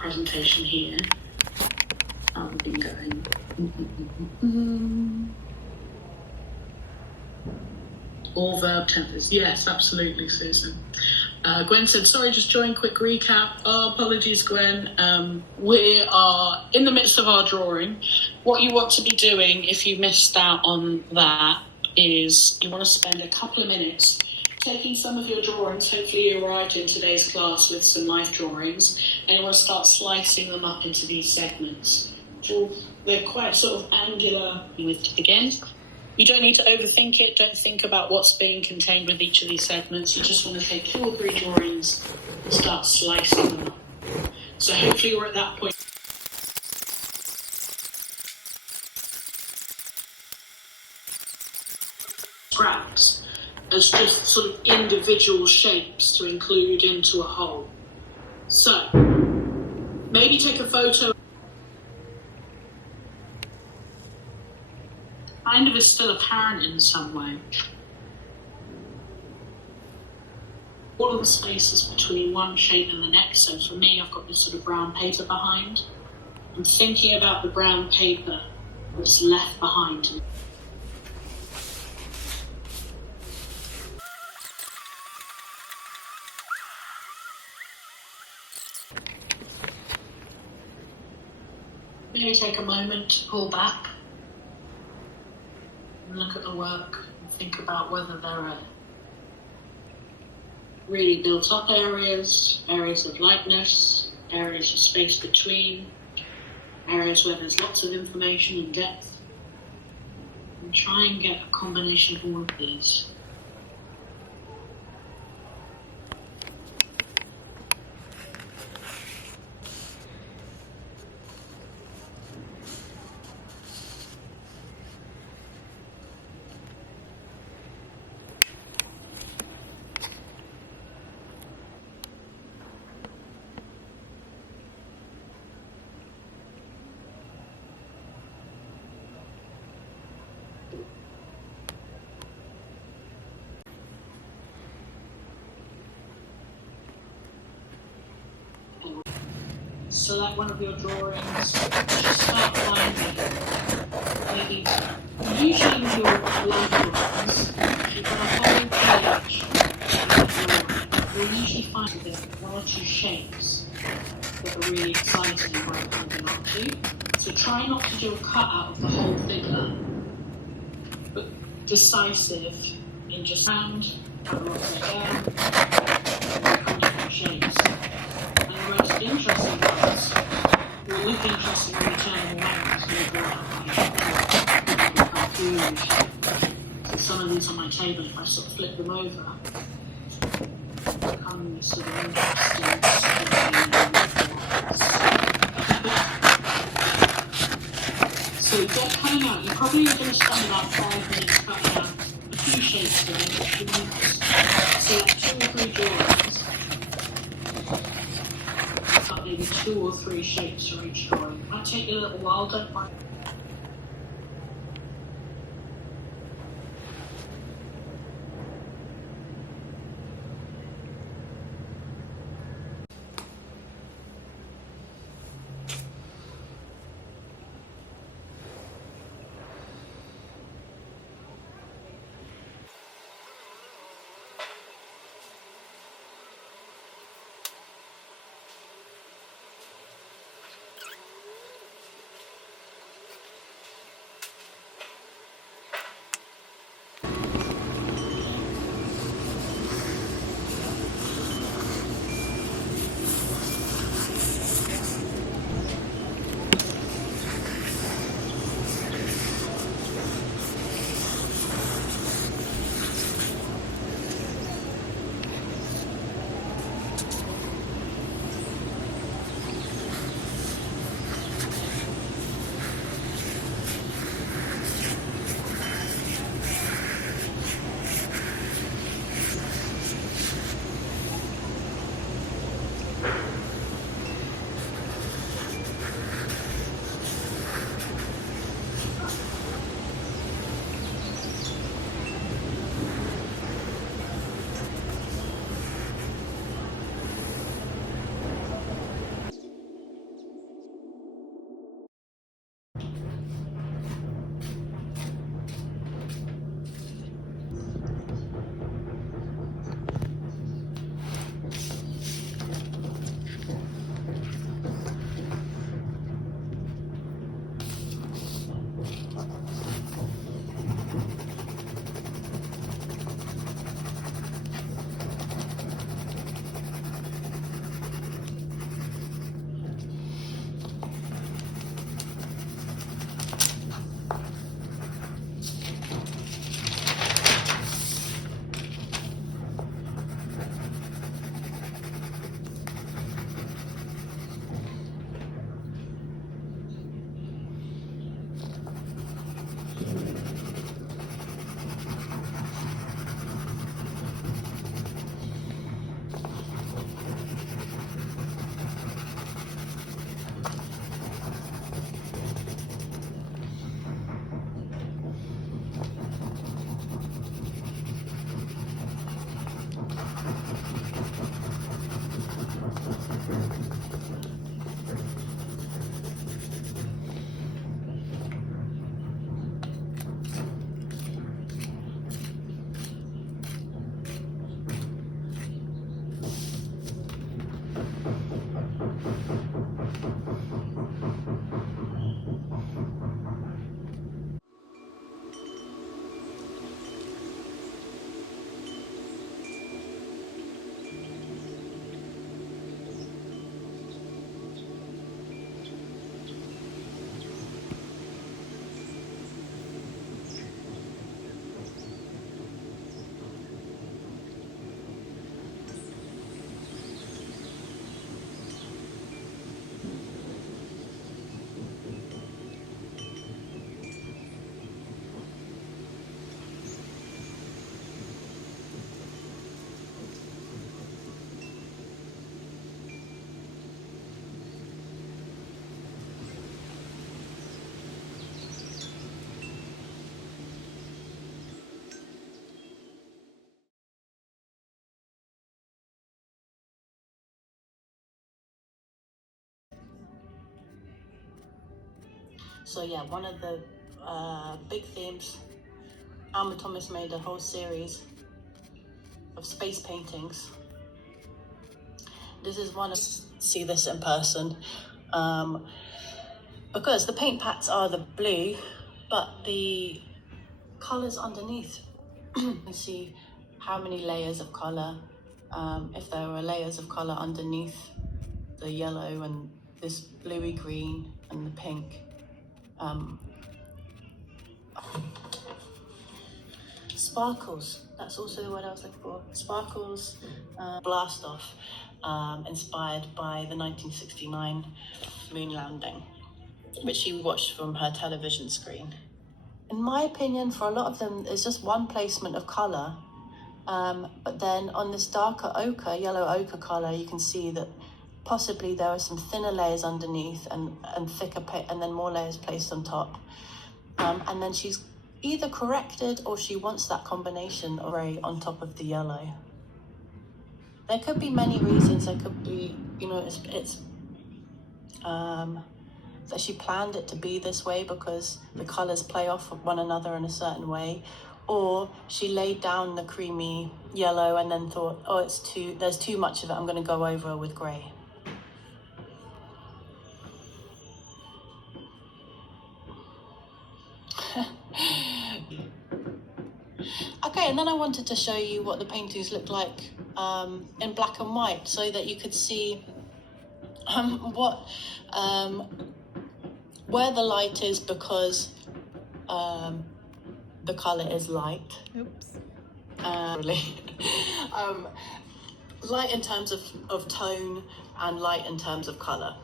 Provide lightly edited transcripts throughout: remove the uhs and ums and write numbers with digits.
presentation here. How have we been going? All verb tempers. Yes, absolutely, Susan. Gwen said, sorry, just join, quick recap. Oh, apologies, Gwen. We are in the midst of our drawing. What you want to be doing, if you missed out on that, is you want to spend a couple of minutes taking some of your drawings. Hopefully you arrived in today's class with some life drawings, and you want to start slicing them up into these segments. So they're quite sort of angular. Again, you don't need to overthink it. Don't think about what's being contained with each of these segments. You just want to take 2 or 3 drawings and start slicing them up. So hopefully we're at that point. Scraps as just sort of individual shapes to include into a whole. So maybe take a photo. Kind of is still apparent in some way. All of the spaces between one shape and the next. So for me, I've got this sort of brown paper behind. I'm thinking about the brown paper that's left behind. Maybe take a moment to pull back and look at the work and think about whether there are really built up areas, areas of lightness, areas of space between, areas where there's lots of information and depth. And try and get a combination of all of these. Select one of your drawings, just start finding maybe, usually with your life drawings, you've got a whole page of you'll usually find that 1 or 2 shapes that are really exciting and worth holding on to. So try not to do a cutout of the whole figure, but decisive in just round, have a upside down, and different shapes. And the most interesting ones will look interesting when you turn them around, so you'll become huge. So some of these on my table, if I sort of flip them over, become these sort of interesting So get cutting out. You probably are going to spend about 5 minutes cutting out a few shapes for them. Select 2 or 3 drawings. Cut maybe 2 or 3 shapes for each drawing. It might take you a little while, don't mind. So yeah, one of the big themes, Alma Thomas made a whole series of space paintings. This is one of, see this in person, because the paint packs are the blue, but the colors underneath, you can see how many layers of color, if there are layers of color underneath the yellow and this bluey green and the pink. Sparkles, that's also the word I was looking for. Sparkles, blast off, inspired by the 1969 moon landing, which she watched from her television screen. In my opinion, for a lot of them, it's just one placement of color. But then on this darker ochre, yellow ochre color, you can see that possibly there are some thinner layers underneath and thicker, and then more layers placed on top. And then she's either corrected or she wants that combination of gray on top of the yellow. There could be many reasons. There could be, it's that she planned it to be this way because the colors play off of one another in a certain way, or she laid down the creamy yellow and then thought, oh, there's too much of it, I'm going to go over with gray. Okay, and then I wanted to show you what the paintings look like in black and white, so that you could see where the light is, because the color is light. Oops. Light in terms of tone and light in terms of color.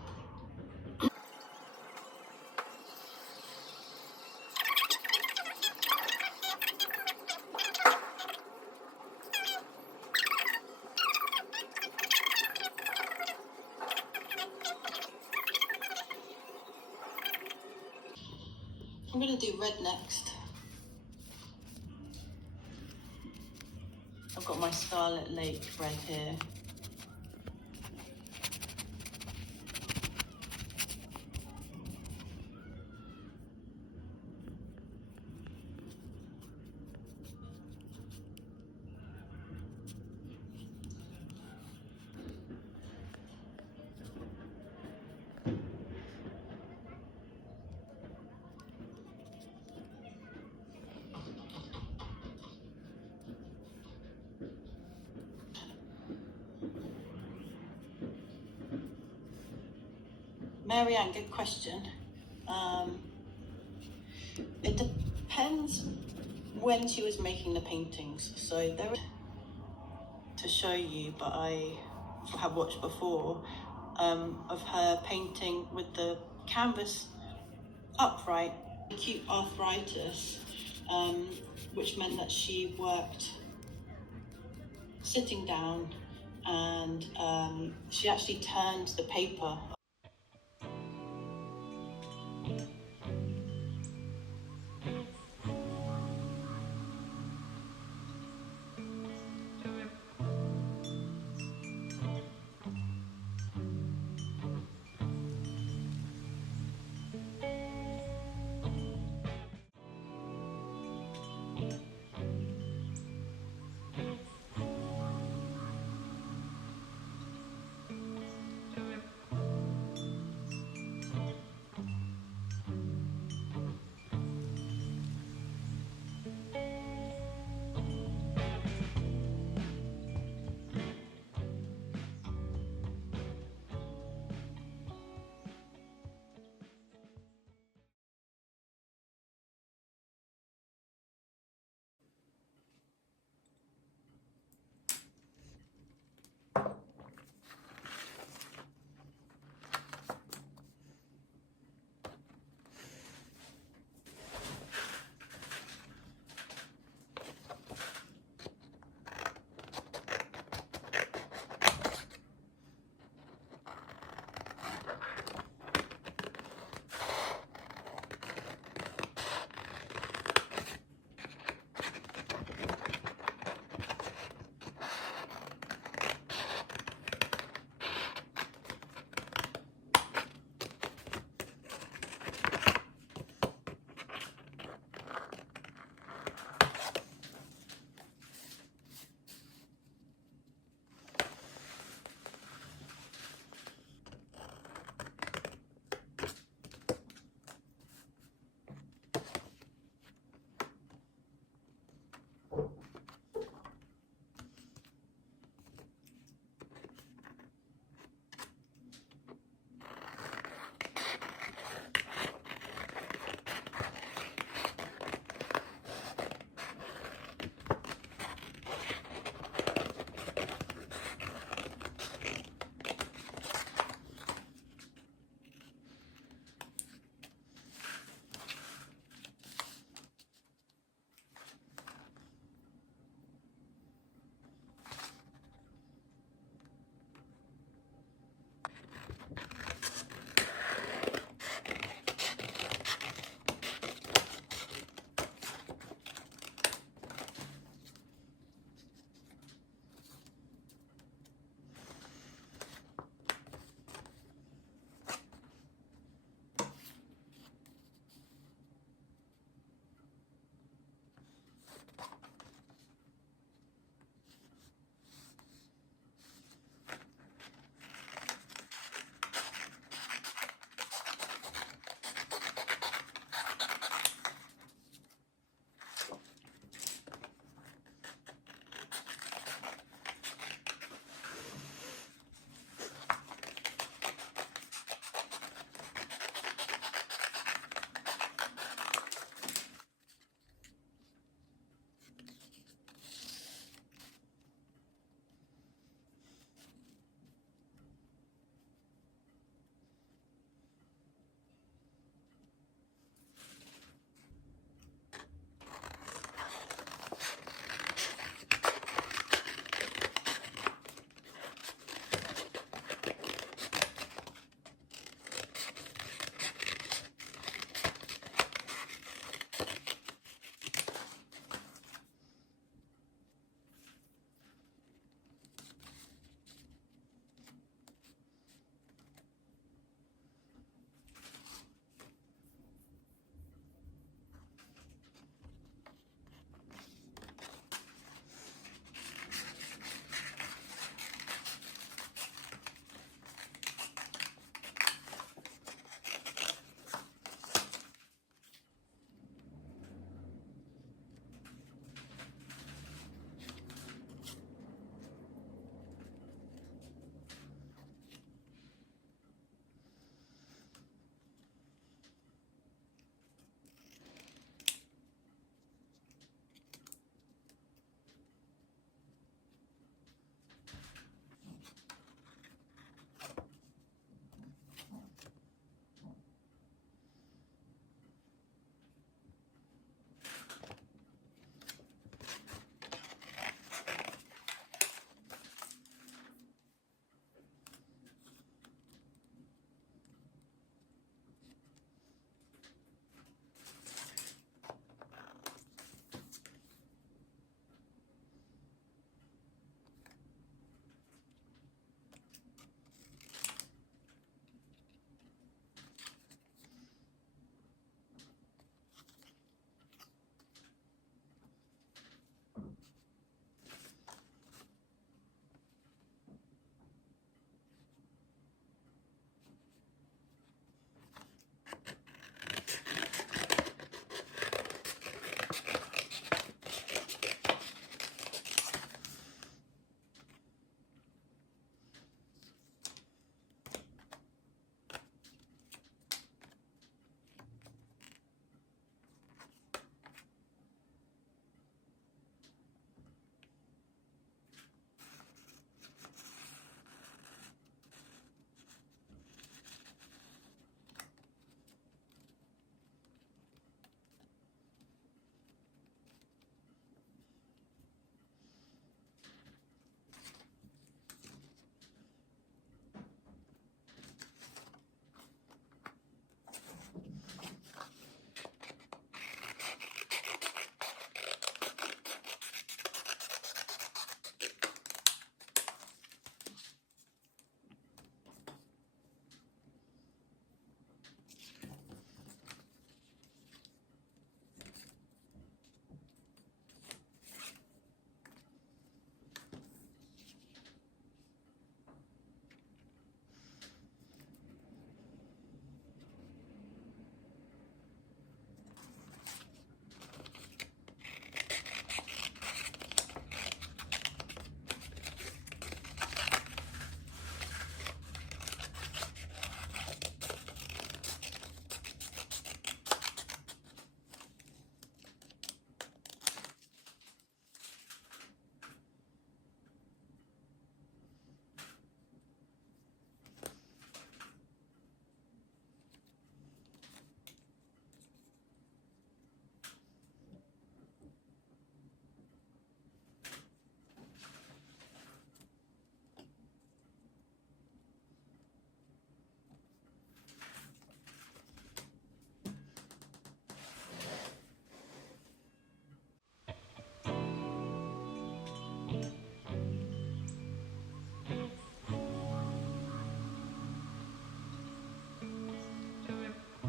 I'm going to do red next. I've got my Scarlet Lake red here. Marianne, good question. It depends when she was making the paintings. So there is to show you, but I have watched before, of her painting with the canvas upright, acute arthritis, which meant that she worked sitting down, and she actually turned the paper